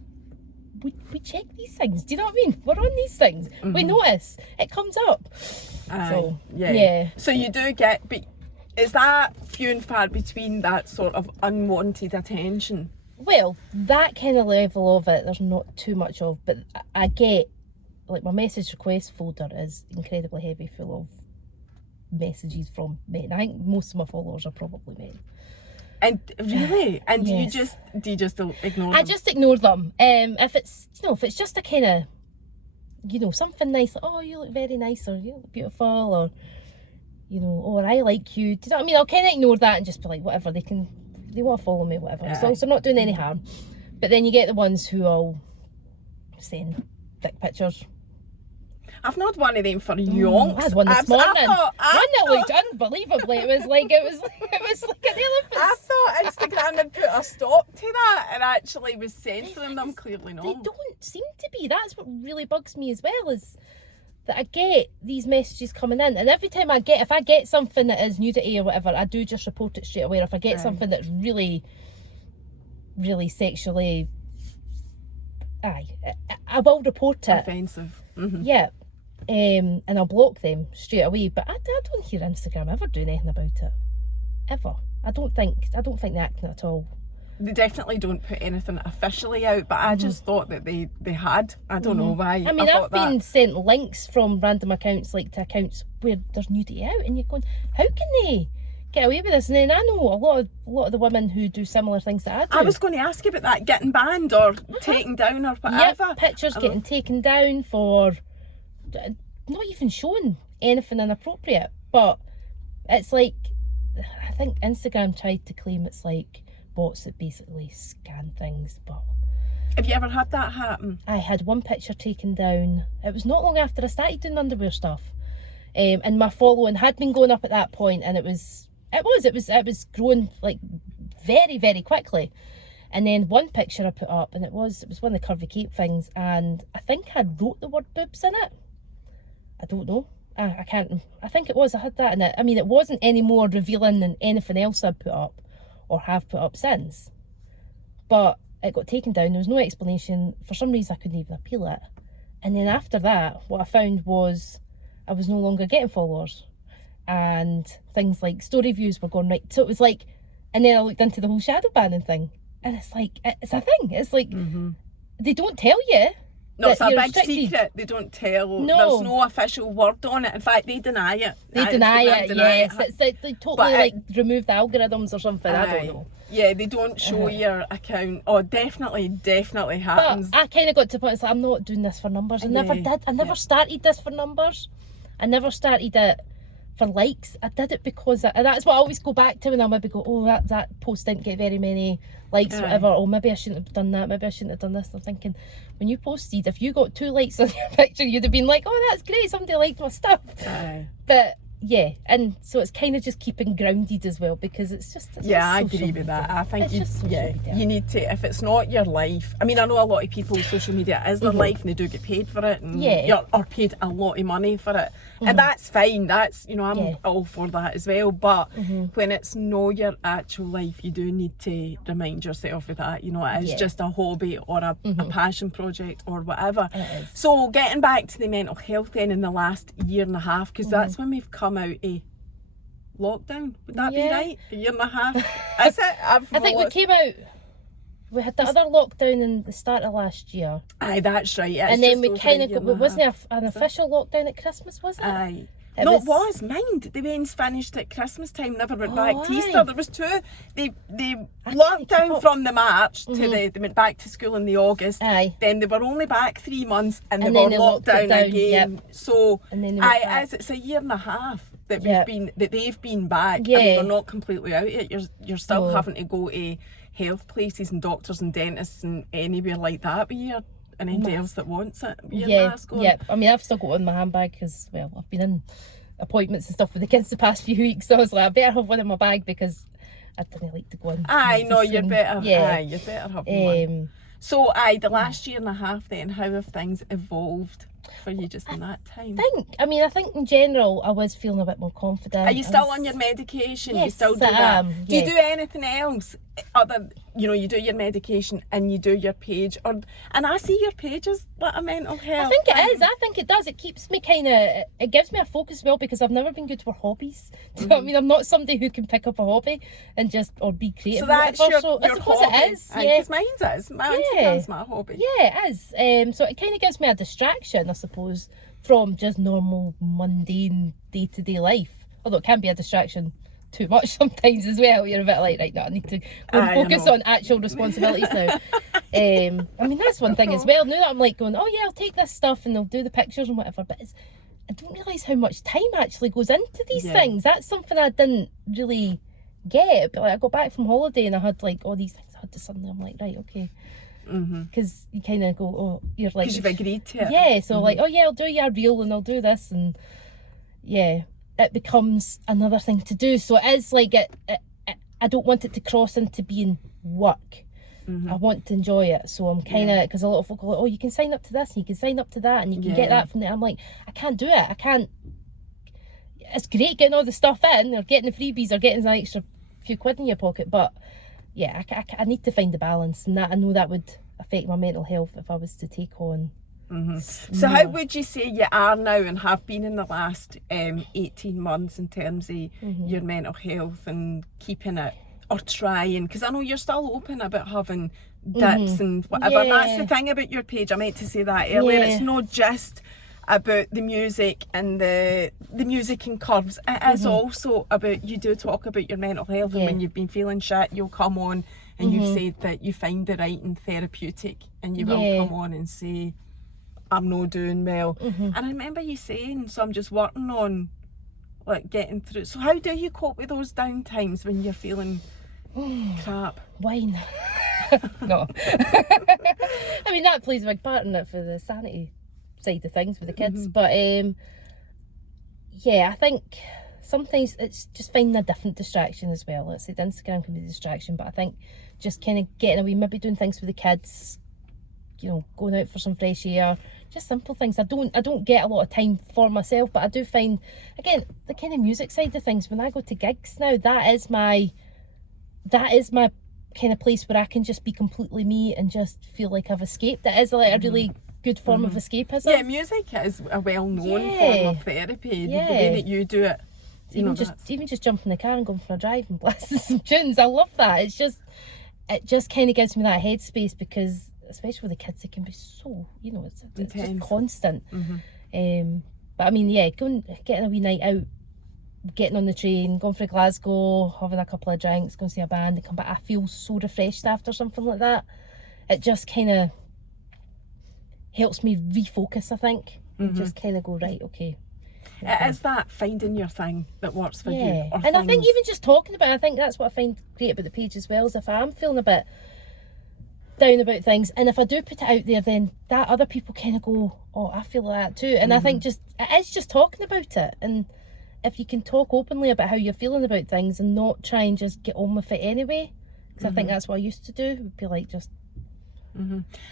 we check these things, do you know what I mean? We're on these things, we notice, it comes up. So, So you do get, but is that few and far between, that sort of unwanted attention? Well, that kind of level of it, there's not too much of, but I get, like, my message request folder is incredibly heavy, full of messages from men. I think most of my followers are probably men. And really? And Yes. do you just ignore them? I just ignore them. If it's, if it's just a kind of, something nice, like, oh, you look very nice, or you look beautiful, or, or I like you. Do you know what I mean? I'll kind of ignore that and just be like, whatever, they want to follow me, whatever. As long as they're not doing any harm. But then you get the ones who will send dick pictures. I've not one of them for yonks. I had one this morning. I thought One that looked unbelievably. It was like an elephant. I thought Instagram had put a stop to that and actually was censoring them. Clearly not. They don't seem to be. That's what really bugs me as well, is that I get these messages coming in, and every time if I get something that is nudity or whatever, I do just report it straight away. Or if I get something that's really, really sexually, I will report it. Offensive. Yeah. And I'll block them straight away. But I don't hear Instagram ever doing anything about it. Ever. I don't think they're acting at all. They definitely don't put anything officially out, but I just thought that they had. I don't know why. I mean, I've thought been sent links from random accounts, like to accounts where there's nudity out, and you're going, how can they get away with this? And then I know a lot of the women who do similar things that I do. I was going to ask you about that, getting banned or taken down or whatever. Yep, pictures getting taken down for not even showing anything inappropriate. But it's like, I think Instagram tried to claim it's like bots that basically scan things, but Have you ever had that happen? I had one picture taken down. It was not long after I started doing underwear stuff, and my following had been going up at that point, and it was growing like very, very quickly. And then one picture I put up, and it was one of the Curvy Cape things, and I think I wrote the word boobs in it. I don't know. I can't. I think it was. I had that in it. I mean, it wasn't any more revealing than anything else I'd put up or have put up since. But it got taken down. There was no explanation. For some reason, I couldn't even appeal it. And then after that, what I found was I was no longer getting followers, and things like story views were going right. So it was like, and then I looked into the whole shadow banning thing, and it's like, it's a thing. It's like, they don't tell you. No, it's a big restricted. secret. They don't tell. No. There's no official word on it. In fact, they deny it. They deny it, yes. It's like they totally But remove the algorithms or something. I don't know. Yeah, they don't show your account. Oh, definitely happens. But I kind of got to the point, it's like, I'm not doing this for numbers. I never did. I never started this for numbers. I never started it for likes. I did it because, and that's what I always go back to when I maybe go, oh, that post didn't get very many likes or whatever. Oh, maybe I shouldn't have done that. Maybe I shouldn't have done this. And I'm thinking, when you posted, if you got 2 likes on your picture, you'd have been like, oh, that's great. Somebody liked my stuff. But yeah, and so it's kind of just keeping grounded as well, because it's just I agree with that. I think you need to, if it's not your life. I mean, I know a lot of people, social media is their life, and they do get paid for it, and or paid a lot of money for it, and that's fine. That's, I'm all for that as well. But when it's not your actual life, you do need to remind yourself of that. It is just a hobby or a passion project or whatever. So getting back to the mental health then in the last year and a half, because that's when we've come out of lockdown. Would that be right? A year and a half? Is it? I think we came out. We had the other lockdown in the start of last year. Aye, that's right. And then we kind of got, wasn't it an official lockdown at Christmas, was it? Aye. It was. Mind, the Wains finished at Christmas time, never went back to Easter. There was 2. They locked down from the March to they went back to school in the August. Aye. Then they were only back 3 months and they were locked down again. Yep. So and then it's a year and a half that they've been back. Yeah. I mean, they're not completely out yet. You're still having to go to health places and doctors and dentists and anywhere like that, but you're and anybody else that wants it. Mask on. I mean, I've still got it in my handbag because, well, I've been in appointments and stuff with the kids the past few weeks, so I was like, I better have one in my bag because I didn't like to go in. Aye, no, you're better. Aye, you're better having one. So, the last year and a half then, how have things evolved for you just in that time? I think in general I was feeling a bit more confident. Are you still on your medication? Yes, You still do that? yes. Do you do anything else other, you do your medication and you do your page, and I see your page as like a mental health. I think it is. I think it does. It keeps me it gives me a focus as well, because I've never been good for hobbies. Do you know what I mean? I'm not somebody who can pick up a hobby and or be creative. So that's or your, so your I suppose hobby. It is. Yeah. Because mine is. My Instagram's my hobby. Yeah, it is. So it kind of gives me a distraction, I suppose, from just normal, mundane, day-to-day life. Although it can be a distraction too much sometimes as well. You're a bit like, right, no, I need to go and focus on actual responsibilities now. I mean, that's one thing as well. Now that I'm like going, oh yeah, I'll take this stuff and I'll do the pictures and whatever, but I don't realise how much time actually goes into these things. That's something I didn't really get. But like, I got back from holiday and I had like all these things I had to suddenly, I'm like, right, okay. Because you kind of go, oh, you're like, because you've agreed to it. Yeah, so like, oh yeah, I'll do your reel and I'll do this, and yeah, it becomes another thing to do. So it is like I don't want it to cross into being work. I want to enjoy it. So I'm kind of, because a lot of folk are like, oh, you can sign up to this and you can sign up to that and you can get that from there. I'm like, I can't do it. I can't. It's great getting all the stuff in or getting the freebies or getting an extra few quid in your pocket, but yeah, I need to find the balance, and that I know that would affect my mental health if I was to take on. So how would you say you are now and have been in the last 18 months in terms of your mental health and keeping it, or trying, because I know you're still open about having dips and whatever. That's the thing about your page, I meant to say that earlier. It's not just about the music and the music and curves. It is also about, you do talk about your mental health, and when you've been feeling shit, you'll come on and you've said that you find the writing therapeutic, and you will come on and say, I'm not doing well. And I remember you saying, so I'm just working on like getting through. So how do you cope with those down times when you're feeling crap? Wine. No. I mean, that plays a big part in it for the sanity side of things with the kids. But yeah, I think sometimes it's just finding a different distraction as well. Let's say Instagram can be a distraction, but I think just kind of getting away, maybe doing things with the kids, going out for some fresh air, just simple things. I don't get a lot of time for myself, but I do find, again, the kind of music side of things, when I go to gigs now, that is my kind of place where I can just be completely me and just feel like I've escaped. It is like a really good form of escapism. Yeah, music is a well-known form of therapy. The way that you do it, even just jumping in the car and going for a drive and blasting some tunes, I love that. It just kind of gives me that headspace, because especially with the kids, it can be so, it's just constant. But I mean, yeah, getting a wee night out, getting on the train, going for Glasgow, having a couple of drinks, going to see a band and come back, I feel so refreshed after something like that. It just kind of helps me refocus, I think, and just kind of go, right, okay. It is that finding your thing that works for you. And I think even just talking about it, I think that's what I find great about the page as well, is if I am feeling a bit down about things, and if I do put it out there, then that other people kind of go, oh, I feel like that too. And I think it is just talking about it, and if you can talk openly about how you're feeling about things and not try and just get on with it anyway, because I think that's what I used to do, would be like just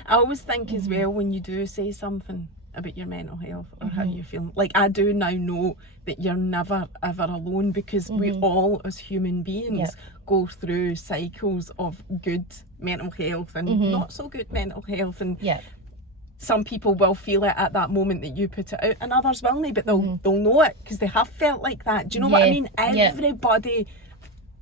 I always think as well, when you do say something about your mental health or how you're feeling, like, I do now know that you're never ever alone, because we all as human beings go through cycles of good mental health and not so good mental health, and some people will feel it at that moment that you put it out, and others will not, but they'll know it because they have felt like that. Do you know what I mean? Everybody,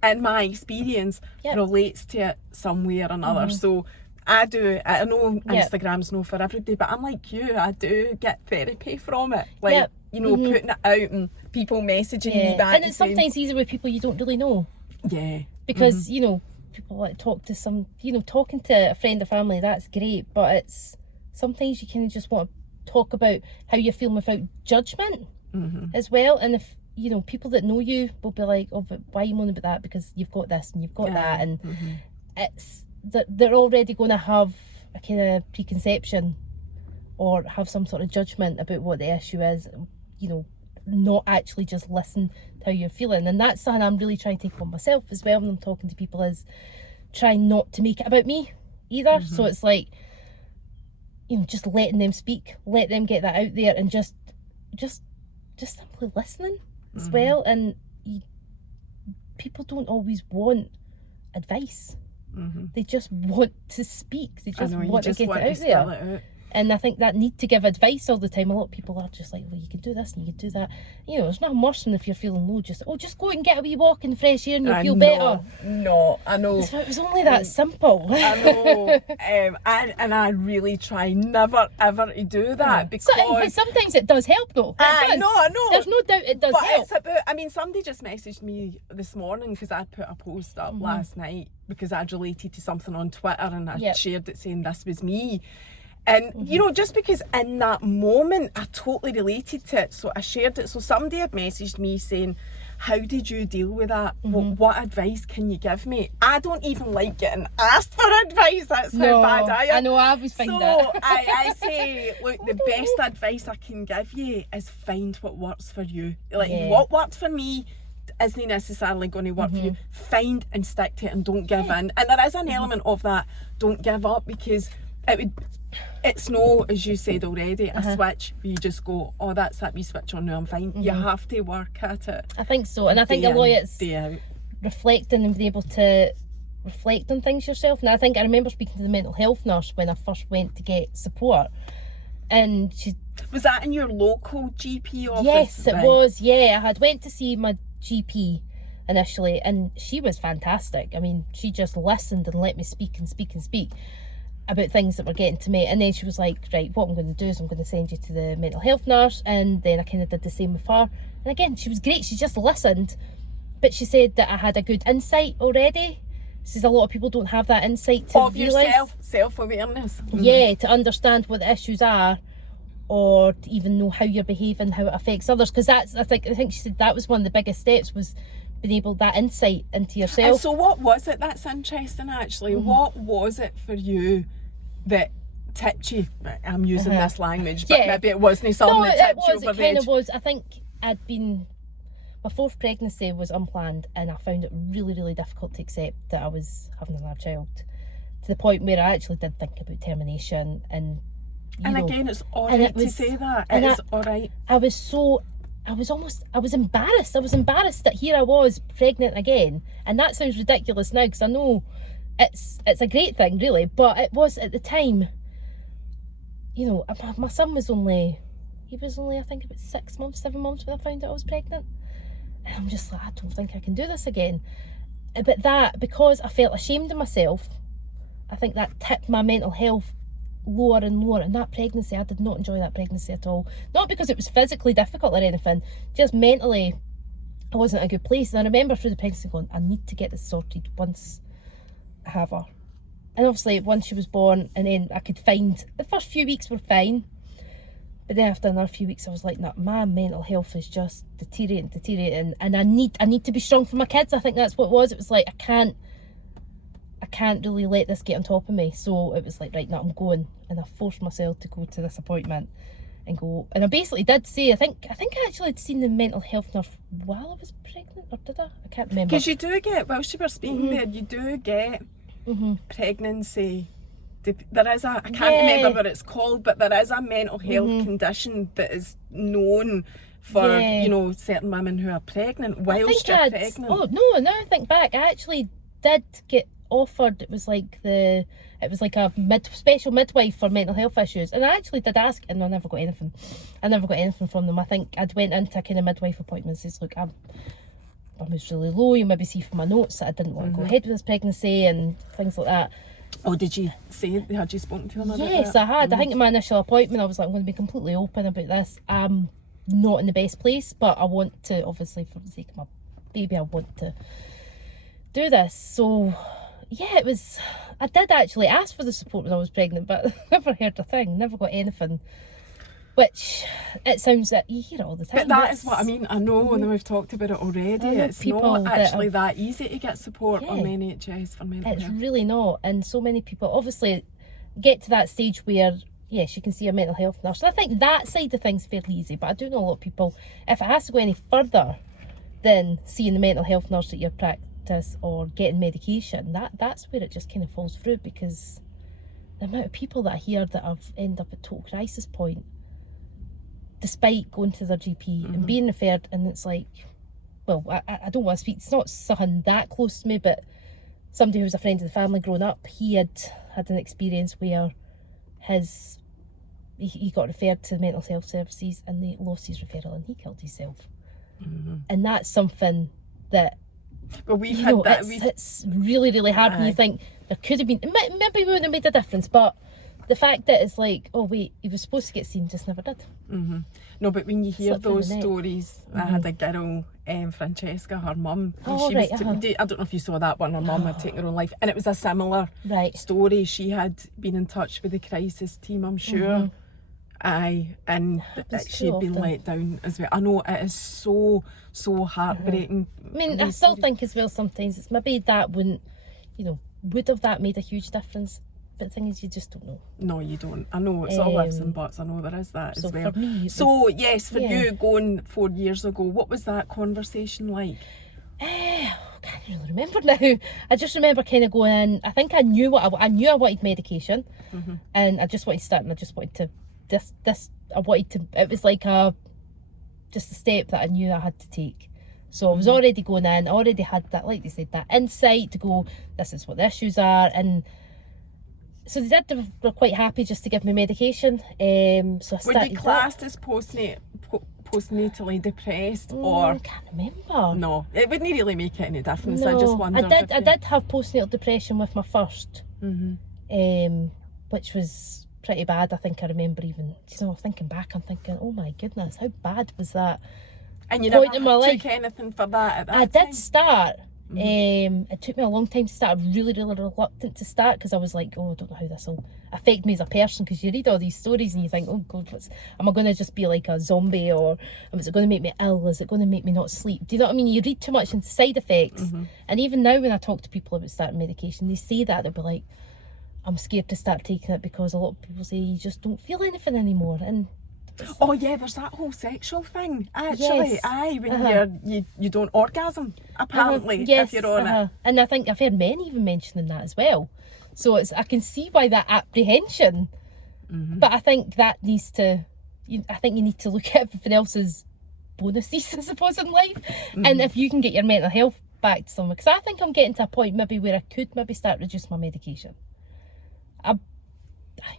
in my experience, relates to it some way or another. So I know Instagram's no for everybody, but I'm like you, I do get therapy from it. Like, putting it out and people messaging me back. And it's sometimes easier with people you don't really know. Yeah. Because, people like talk to talking to a friend or family, that's great, but it's sometimes you kind of just want to talk about how you're feeling without judgment as well. And if, people that know you will be like, oh, but why are you moaning about that? Because you've got this and you've got that. And it's that they're already going to have a kind of preconception or have some sort of judgment about what the issue is, not actually just listen to how you're feeling. And that's something I'm really trying to take on myself as well when I'm talking to people, is try not to make it about me either. So it's like, just letting them speak, let them get that out there, and just simply listening as well. And people don't always want advice. They just want to speak. They just want to get it out spill there. it out. And I think that need to give advice all the time. A lot of people are just like, well, you can do this and you can do that. You know, there's nothing worse than if you're feeling low. Just go out and get a wee walk in the fresh air and you'll feel better. No, I know. So it was only that simple. I know. And I really try never ever to do that because sometimes it does help though. I know. There's no doubt it does but help. It's about, I mean, somebody just messaged me this morning because I'd put a post up last night because I'd related to something on Twitter and I shared it saying this was me. And, you know, just because in that moment I totally related to it, so I shared it. So somebody had messaged me saying, how did you deal with that? What advice can you give me? I don't even like getting asked for advice. That's how bad I am. I know, I always find that. So I say, look, the best advice I can give you is find what works for you. Like, what worked for me isn't necessarily going to work for you. Find and stick to it and don't give in. And there is an element of that, don't give up, because it's no, as you said already, a switch where you just go, oh, that's that wee switch on now, I'm fine. You have to work at it. I think so. And I think a lot of it's reflecting and being able to reflect on things yourself. And I remember speaking to the mental health nurse when I first went to get support. And she... Was that in your local GP office? Yes, it was, yeah. I had went to see my GP initially and she was fantastic. I mean, she just listened and let me speak about things that were getting to me. And then she was like, right, what I'm going to do is I'm going to send you to the mental health nurse. And then I kind of did the same with her. And again, she was great. She just listened. But she said that I had a good insight already. She says a lot of people don't have that insight to realise. Yourself, self-awareness. Yeah, to understand what the issues are, or to even know how you're behaving, how it affects others. Because I think she said that was one of the biggest steps, was being able, that insight into yourself. And so what was it? That's interesting actually. What was it for you that tipped you? I'm using this language, but maybe it wasn't something that tipped you over the edge. It kind of was. I think my fourth pregnancy was unplanned and I found it really, really difficult to accept that I was having another child, to the point where I actually did think about termination. And again, it's alright to say that. It is alright. I was embarrassed. I was embarrassed that here I was pregnant again. And that sounds ridiculous now because I know it's a great thing really, but it was at the time, you know, my son was only I think about 7 months when I found out I was pregnant. And I'm just like, I don't think I can do this again. But that, because I felt ashamed of myself, I think that tipped my mental health lower and lower. And that pregnancy, I did not enjoy that pregnancy at all. Not because it was physically difficult or anything, just mentally I wasn't in a good place. And I remember through the pregnancy going, I need to get this sorted once I have her. And obviously once she was born, and then I could find, the first few weeks were fine, but then after another few weeks I was like, no, my mental health is just deteriorating, and I need to be strong for my kids. I think that's what it was. It was like, I can't really let this get on top of me. So it was like, right, no, I'm going. And I forced myself to go to this appointment and go. And I basically did say, I think I actually had seen the mental health nurse while I was pregnant, or did I? I can't remember. Because you do get, whilst you were speaking there, you do get pregnancy. There is I can't remember what it's called, but there is a mental health condition that is known for, you know, certain women who are pregnant whilst you're pregnant. Oh no, now I think back, I actually did get offered, it was like a special midwife for mental health issues, and I actually did ask, and I never got anything from them. I think I'd went into a kind of midwife appointment and says, look, I was really low, you maybe see from my notes that I didn't want to go ahead with this pregnancy and things like that. Oh, did you say, had you spoken to them about that? Yes, I had. I think in my initial appointment I was like, I'm going to be completely open about this. I'm not in the best place, but I want to, obviously for the sake of my baby, I want to do this. So yeah, I did actually ask for the support when I was pregnant, but never heard a thing, never got anything. Which, it sounds that you hear it all the time. But that is what I mean. I know, and we've talked about it already. It's not actually that easy to get support on NHS for mental health. It's really not. And so many people obviously get to that stage where, yes, you can see a mental health nurse. And I think that side of things is fairly easy. But I do know a lot of people, if it has to go any further than seeing the mental health nurse at your practice or getting medication, that's where it just kind of falls through, because the amount of people that I hear that have ended up at total crisis point despite going to their GP and being referred, and it's like, well, I don't want to speak, it's not something that close to me, but somebody who was a friend of the family growing up, he had an experience where he got referred to mental health services and they lost his referral and he killed himself. And that's something that, well, we've had that. It's really, really hard when you think there could have been, maybe we wouldn't have made a difference, but the fact that it's like, oh wait, he was supposed to get seen, just never did. No, but when you hear those stories, I had a girl, Francesca, her mum. Oh, she right, was I don't know if you saw that one. Her mum had taken her own life, and it was a similar story. She had been in touch with the crisis team, I'm sure. And she'd been let down as well. I know, it is so heartbreaking. I mean, I still think as well sometimes it's maybe that wouldn't, would have that made a huge difference? But the thing is, you just don't know. No, you don't. I know, it's all ifs and buts. I know there is that as well. For me, yes, for you, going 4 years ago, what was that conversation like? I can't really remember now. I just remember kind of going in. I think I knew I wanted medication, and I just wanted to start, and I just wanted to it was like just a step that I knew I had to take. So I was already going in, I already had that, like they said, that insight to go, this is what the issues are. And so they were quite happy just to give me medication. So I started. Were you classed as postnatally depressed, or? I can't remember. No, it wouldn't really make any difference. No, I just wondered. I did have postnatal depression with my first, which was pretty bad. I think I remember even, thinking back, I'm thinking, oh my goodness, how bad was that? And you never took anything for that at that time? I did start. It took me a long time to start. I was really, really reluctant to start because I was like, oh, I don't know how this will affect me as a person, because you read all these stories and you think, oh God, am I going to just be like a zombie, or is it going to make me ill? Is it going to make me not sleep? Do you know what I mean? You read too much into side effects. And even now when I talk to people about starting medication, they say that, they'll be like, I'm scared to start taking it because a lot of people say you just don't feel anything anymore. And oh yeah, there's that whole sexual thing. Actually, when you don't orgasm, apparently, if you're on it. And I think I've heard men even mentioning that as well. So I can see why that apprehension. But I think that needs to, I think you need to look at everything else as bonuses, I suppose, in life. And if you can get your mental health back to somewhere, because I think I'm getting to a point maybe where I could maybe start reducing my medication.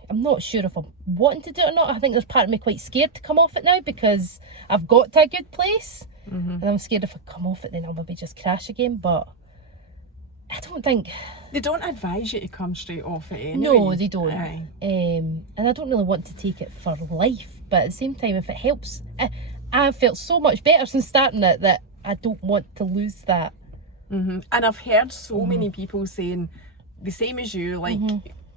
I'm not sure if I'm wanting to do it or not. I think there's part of me quite scared to come off it now because I've got to a good place, and I'm scared if I come off it then I'll maybe just crash again. But I don't think they don't advise you to come straight off it anyway. No, they don't. And I don't really want to take it for life, but at the same time, if it helps, I felt so much better since starting it that I don't want to lose that. And I've heard so many people saying the same as you, like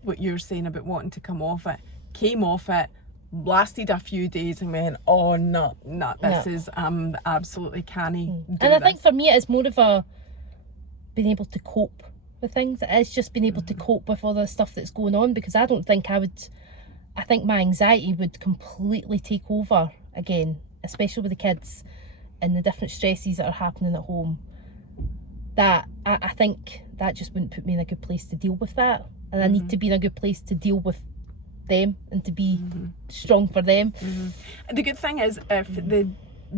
what you're saying about wanting to come off it, came off it, lasted a few days and went, oh no, this is absolutely canny. And I think for me it's more of a being able to cope with things. It's just being able to cope with all the stuff that's going on, because I don't think I think my anxiety would completely take over again, especially with the kids and the different stresses that are happening at home. That I think that just wouldn't put me in a good place to deal with that. And I need to be in a good place to deal with them and to be strong for them. The good thing is, if the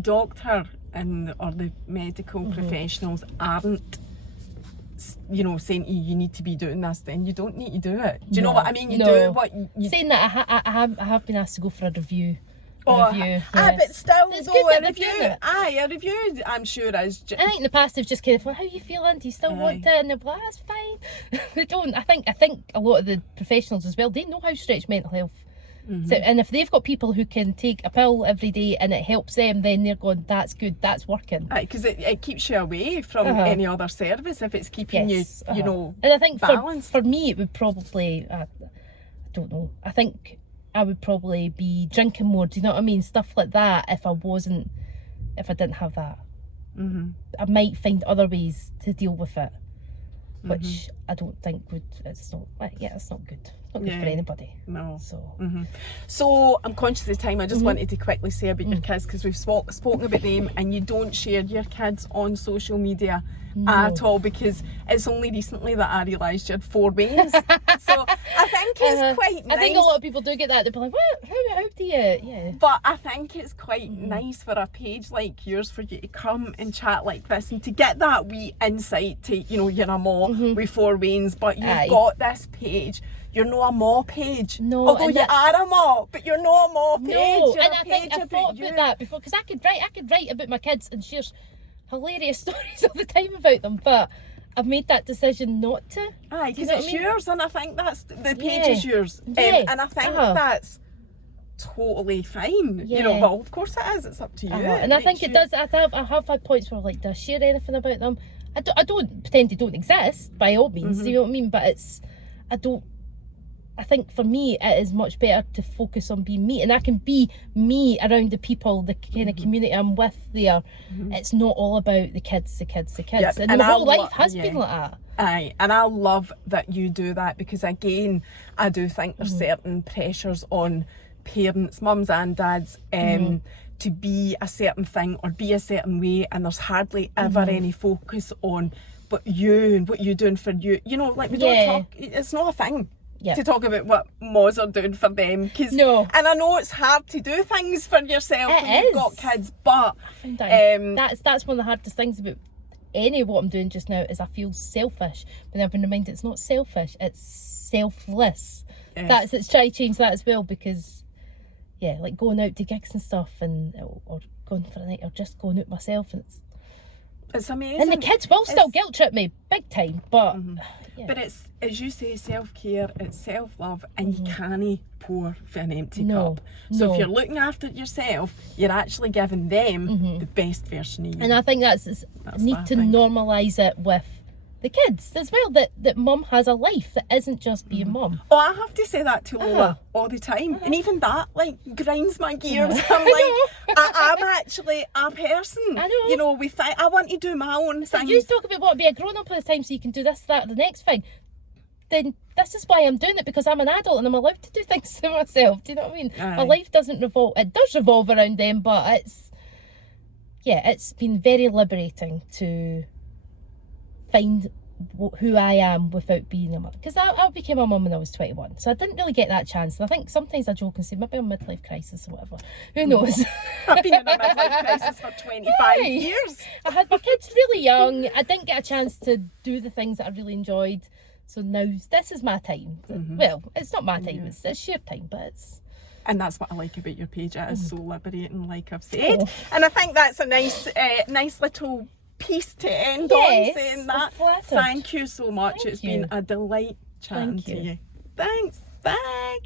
doctor or the medical professionals aren't, saying you need to be doing this, then you don't need to do it. Do you know what I mean? You do what you... Saying that, I have been asked to go for a review. But still, a review, I'm sure is. I think in the past they've just kind of, well, how are you feeling? Do you still want it? And they're like, that's fine. They don't. I think a lot of the professionals as well, they know how to stretch mental health. So, and if they've got people who can take a pill every day and it helps them, then they're going, that's good, that's working. Because it keeps you away from any other service if it's keeping you, And I think balanced. For me, it would probably, I don't know, I think I would probably be drinking more, do you know what I mean? Stuff like that if I didn't have that. I might find other ways to deal with it, which I don't think it's not good. It's not good for anybody. No. So So I'm conscious of time. I just wanted to quickly say about your kids, because we've spoken about them, and you don't share your kids on social media at all, because it's only recently that I realised you had 4 babies. So I think it's quite nice. I think a lot of people do get that. They're like, what? how do you, yeah. But I think it's quite nice for a page like yours for you to come and chat like this and to get that wee insight to, you know, you're a maw with 4 weans, but you've got this page. You're not a maw page. No, although you are a maw, but you're not a maw page. No, you're and a I think page I thought you. about that before, because I could write about my kids and share hilarious stories all the time about them, but I've made that decision not to. Aye, because it's yours, and I think that's the page is yours. Yeah. And I think that's totally fine. Yeah. You know, well, of course it is. It's up to you. And I think it does. I have had points where like, do I share anything about them? I don't pretend they don't exist by all means. You know what I mean? But I think for me it is much better to focus on being me, and I can be me around the people, the kind of community I'm with there. It's not all about the kids. Yep. And my whole life has been like that. Aye, and I love that you do that, because again, I do think there's certain pressures on parents, mums and dads, to be a certain thing or be a certain way, and there's hardly ever any focus on but you and what you're doing for you. You know, like we don't talk, it's not a thing. To talk about what maws are doing for them. No. And I know it's hard to do things for yourself when you've got kids, but that's one of the hardest things about any of what I'm doing just now is I feel selfish. But I've been reminded it's not selfish, it's selfless. Yes. It's try to change that as well, because like going out to gigs and stuff, and or going for a night, or just going out myself, and it's amazing. And the kids will still guilt trip me big time, but but it's, as you say, self-care, it's self-love, and you can't pour for an empty cup. So if you're looking after yourself, you're actually giving them the best version of you. And I think that's need to normalise it with the kids as well, that mum has a life that isn't just being mum. Oh, I have to say that to Lola all the time, and even that like grinds my gears. I'm like, I'm actually a person. I know. You know, I want to do my own thing. You talk about what, be a grown up all the time so you can do this, that, or the next thing. Then this is why I'm doing it, because I'm an adult and I'm allowed to do things to myself. Do you know what I mean? Aye. My life doesn't revolve. It does revolve around them, but it's been very liberating to find who I am without being a mother, because I became a mum when I was 21, so I didn't really get that chance. And I think sometimes I joke and say maybe a midlife crisis or whatever, who knows. I've been in a midlife crisis for 25 years. I had my kids really young. I didn't get a chance to do the things that I really enjoyed, so now this is my time. Well, it's not my time, it's shared time, but it's... And that's what I like about your page. It is so liberating, like I've said. And I think that's a nice little piece to end on, saying that. Thank you so much. It's been a delight chatting to you. Thanks. Bye.